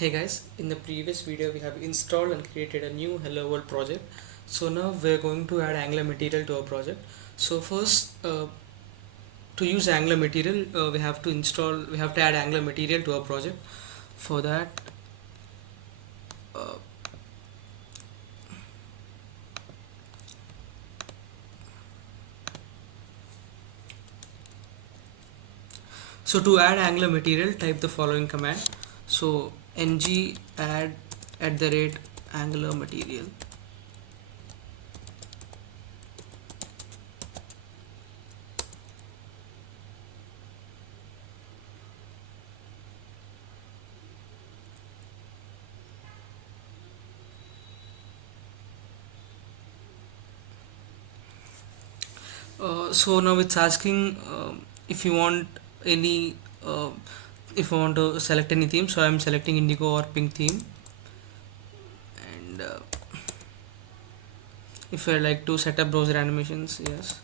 Hey guys, in the previous video we have installed and created a new Hello World project. So now we're going to add Angular material to our project. So first, to use Angular material, we have to add Angular material to our project. For that, uh, so to add Angular material, type the following command. So ng add @Angular material. So now it's asking if you want any uh, if I want to select any theme. So I'm selecting indigo or pink theme, and if I like to set up browser animations, yes.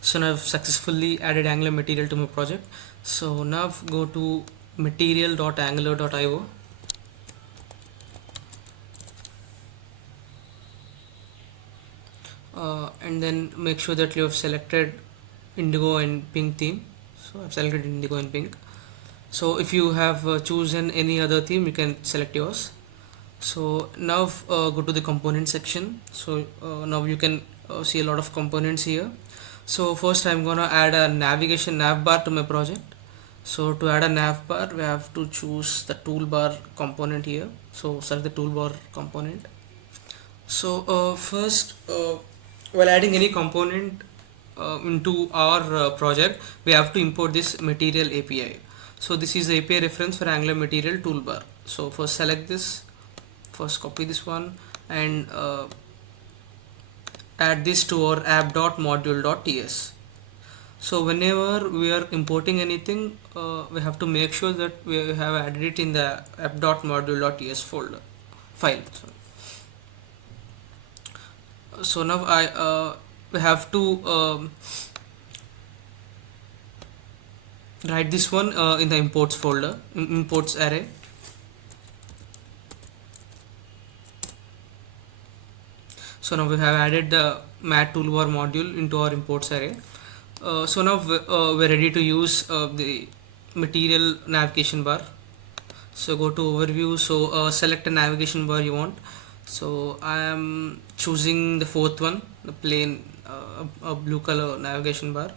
So now I've successfully added Angular material to my project. So now go to material.angular.io, and then make sure that you have selected indigo and pink theme. So I've selected indigo and pink. So if you have chosen any other theme, you can select yours. So now go to the component section. So now you can see a lot of components here. So first I'm gonna add a navigation nav bar to my project. So to add a nav bar, we have to choose the toolbar component here. So select the toolbar component. So first, while adding any component into our project, we have to import this material API. So this is the API reference for Angular material toolbar. So first select this, first copy this one, and add this to our app.module.ts. So whenever we are importing anything, we have to make sure that we have added it in the app.module.ts folder file. So now I we have to write this one in the imports folder, imports array. So now we have added the mat toolbar module into our imports array. So now we're ready to use the material navigation bar. So go to overview. So select a navigation bar you want. So I am choosing the fourth one, the plain a blue color navigation bar.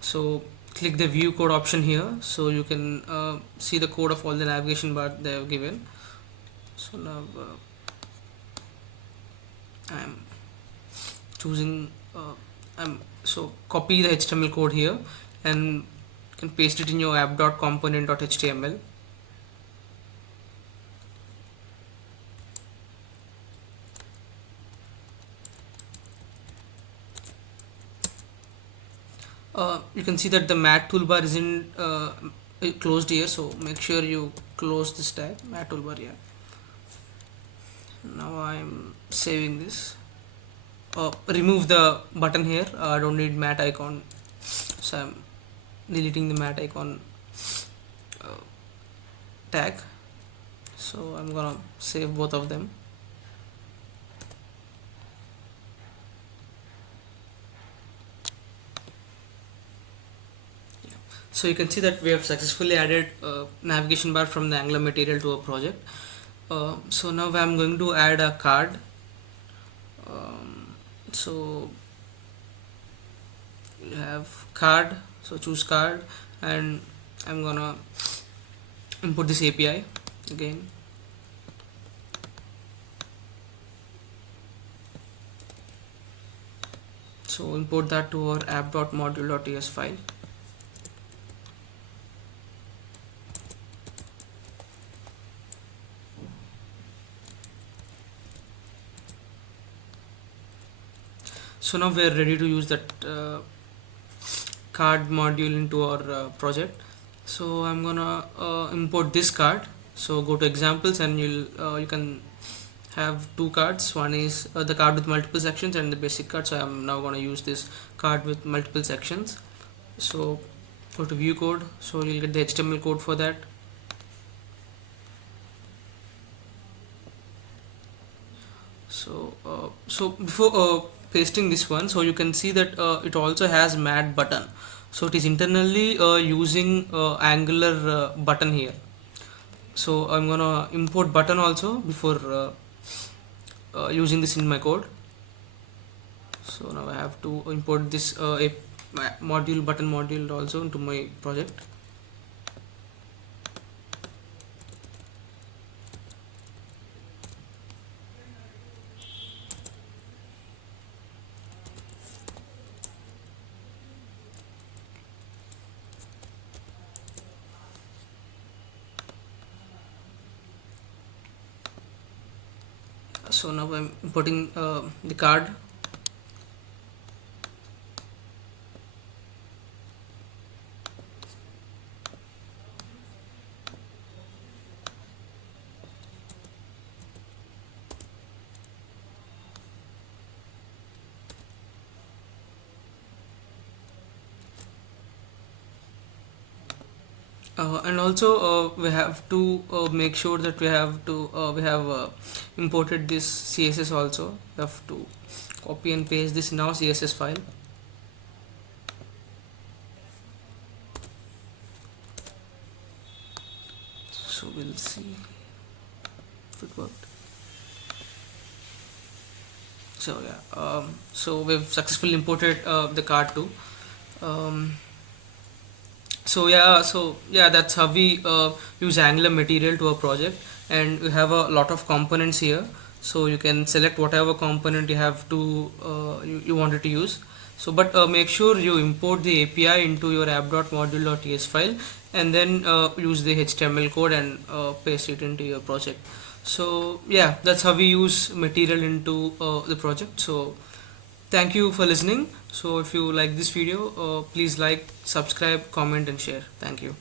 So click the view code option here, so you can see the code of all the navigation bar they have given. So now I'm choosing I'm so copy the HTML code here and can paste it in your app.component.html. You can see that the mat toolbar isn't closed here, so make sure you close this tab, mat toolbar. Yeah, now I'm saving this. Remove the button here. I don't need mat icon, so I'm deleting the mat icon uh, tag. So I'm gonna save both of them. So you can see that we have successfully added navigation bar from the Angular material to our project. So now I'm going to add a card. So you have card, so choose card, and I'm gonna input this API again. So import that to our app.module.ts file. So now we're ready to use that card module into our project. So I'm gonna import this card. So go to examples and you can have two cards. One is the card with multiple sections and the basic card. So I'm now gonna use this card with multiple sections. So go to view code. So you'll get the HTML code for that. So before pasting this one, so you can see that it also has mat button. So it is internally using Angular button here. So I'm gonna import button also before using this in my code. So now I have to import this module button module also into my project. So now I'm importing the card. And also we have to make sure that we have imported this CSS also. We have to copy and paste this in our CSS file. So we'll see if it worked. So yeah, so we've successfully imported the card too. Um, so yeah, that's how we use Angular material to a project, and we have a lot of components here. So you can select whatever component you have to you wanted to use. So but make sure you import the API into your app.module.ts file, and then use the HTML code and paste it into your project. So yeah, that's how we use material into the project. So thank you for listening. So if you like this video, please like, subscribe, comment and share. Thank you.